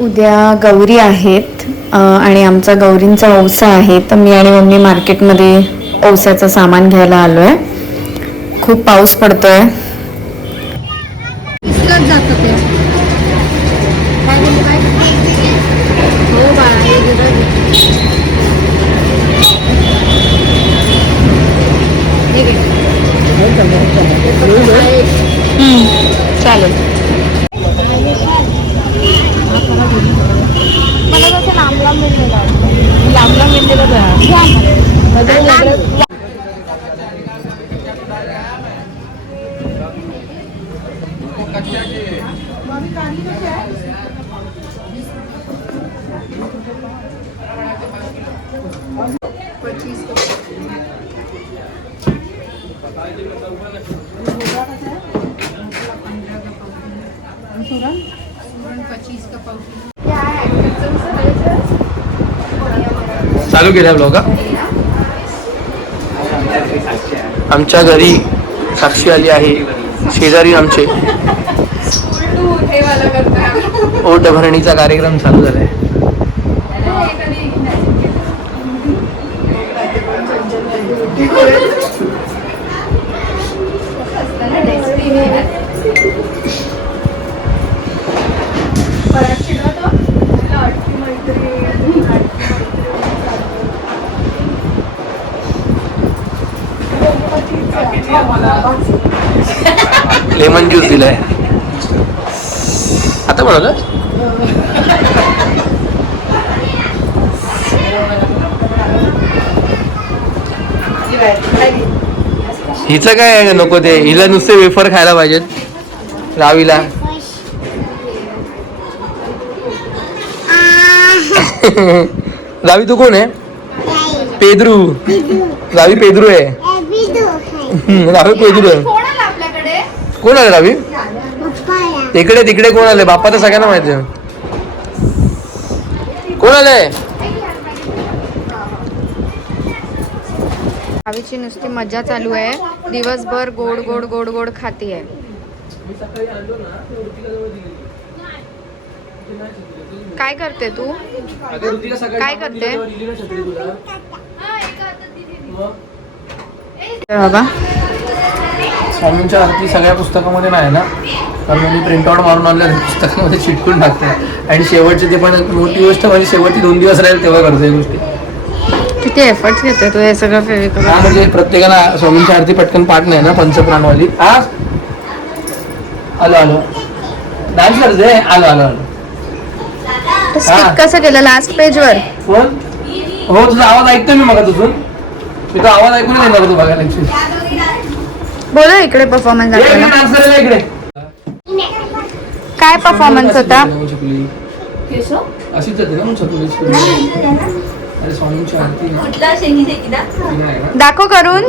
उद्या गौरी आहेत आणि आमचा गौरींचा औसा आहे, तर मी आणि मम्मी मार्केटमध्ये औसाचं सामान घ्यायला आलोय. खूप पाऊस पडतोय. चालेल. मला कसं लांब लांब चालू केला ब्लॉग. आमच्या घरी साक्षी आली आहे. शेजारी आमचे ओट भरणीचा कार्यक्रम चालू झालाय. लेमन ज्यूस दिलाय आता बनवलं. हिचं काय नको ते, हिला नुसते वेफर खायला पाहिजेत. रावीला रावी तू कोण आहे? पेद्रू. रावी पेद्रू आहे. रावी पेद्रू आहे. कोण आले रावी? तिकडे तिकडे कोण आले? बाप्पा तर सगळ्यांना माहिती आहे. कोण आले? रावीची नुसती मजा चालू आहे. दिवसभर गोड गोड गोड गोड खाती आहे. काय करते तू? काय करते बाबा? स्वामींच्या आरती सगळ्या पुस्तकामध्ये नाही ना, तर मी प्रिंटआउट मारून आणलं पुस्तकामध्ये चिटकून टाकते. आणि शेवटचे ते पण मोठी गोष्ट म्हणजे शेवटची 2 दिवस राहील तेव्हा करतो ही गोष्टी. किती एफर्ट्स घेते तू हे सगळं फेविकॉल? हा म्हणजे प्रत्येकाला स्वामींची आरती पटकन पाठ नाही ना, पंचप्राणवाली. हा आलो आलो डान्स करते. आलो आलो आलो. कसं केलं लास्ट पेज वर? कोण? हो तुझा आवाज ऐकतोय मी मग तुझून. मी तो आवाज ऐकून येणार होतो बघायला. बोला इकडे परफॉर्मन्स दाखवला. इकडे काय परफॉर्मन्स होता? अशीच जाते ना छकुली. अरे स्वामींची आरती दाखव करून.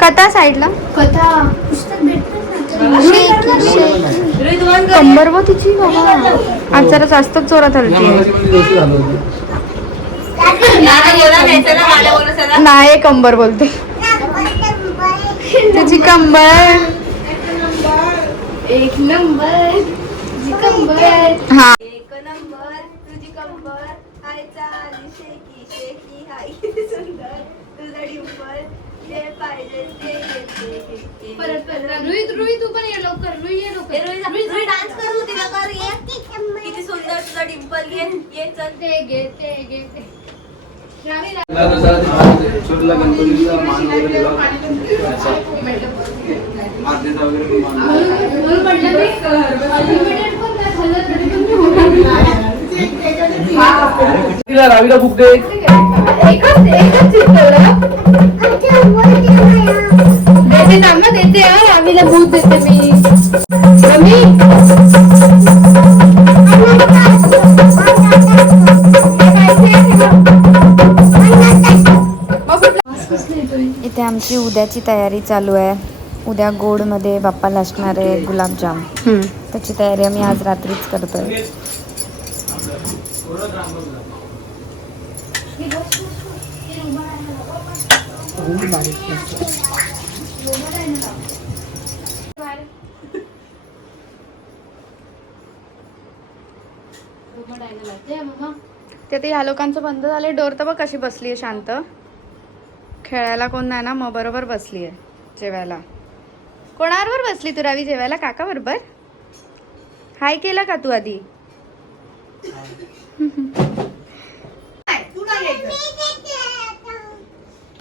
कथा साईडला कंबर व तिची बाबा आज जरा जास्तच जोरात हलती. नाही कंबर बोलते. तुझी कंबर एक नंबर. हा एक नंबर तुझी कंबर हाय चाली शेकी शेकी हाय किती सुंदर तुझा डिंपल जे पाहिजे ते परत रुई तू पण ये लवकर. रुई डान्स कर तू तिला कर. ये किती सुंदर तुझा डिंपल. ये चल ते घे रावीला बुक दे. देते रावीला भूत देते मी. इथे आमची उद्याची तयारी चालू आहे. उद्या गोडमध्ये बाप्पाला असणार आहे गुलाबजाम. त्याची तयारी आम्ही आज रात्रीच करतोय. ते आता ह्या लोकांचं बंद झालंय डोर. तर बघ कशी बसली आहे शांत. खेळायला कोण नाही ना, मग बरोबर बसली आहे जेवायला. कोणाबरोबर बसली तू रावी जेवायला? काका बरोबर. हाय केला का तू आधी?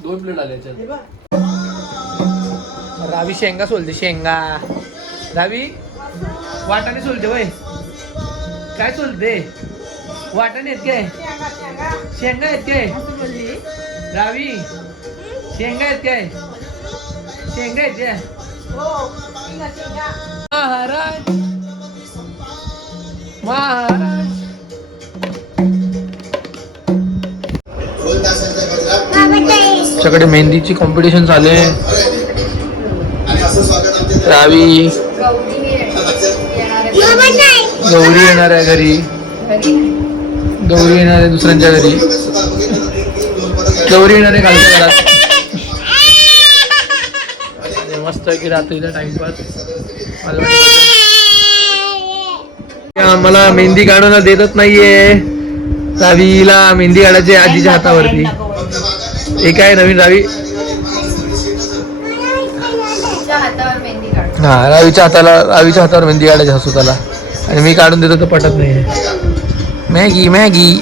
दोन प्लेट आले रावी. शेंगा सोलते शेंगा. रावी वाटाणे सोलते वय. काय सोलते? वाटाणे आहेत काय? शेंगा आहेत काय? रावी शेंगा आहेत काय? शेंगा आहेत काय? महाराज महाराज. आमच्याकडे मेहंदीची कॉम्पिटिशन चालू आहे. रावी गौरी येणार आहे घरी. गौरी येणार आहे दुसऱ्यांच्या घरी. गौरी येणार आहे खालच्या घरात. मस्त की रात्रीचा टाइमपास. मला मेहंदी काढायला देतच नाहीये. रावीला मेहंदी काढायची आजीच्या हातावरती. हे काय नवीन रावी? हा रावीच्या हातावर मेहंदी काढायची हसू त्याला. आणि मी काढून देतो तर पटत नाही. Maggi Maggi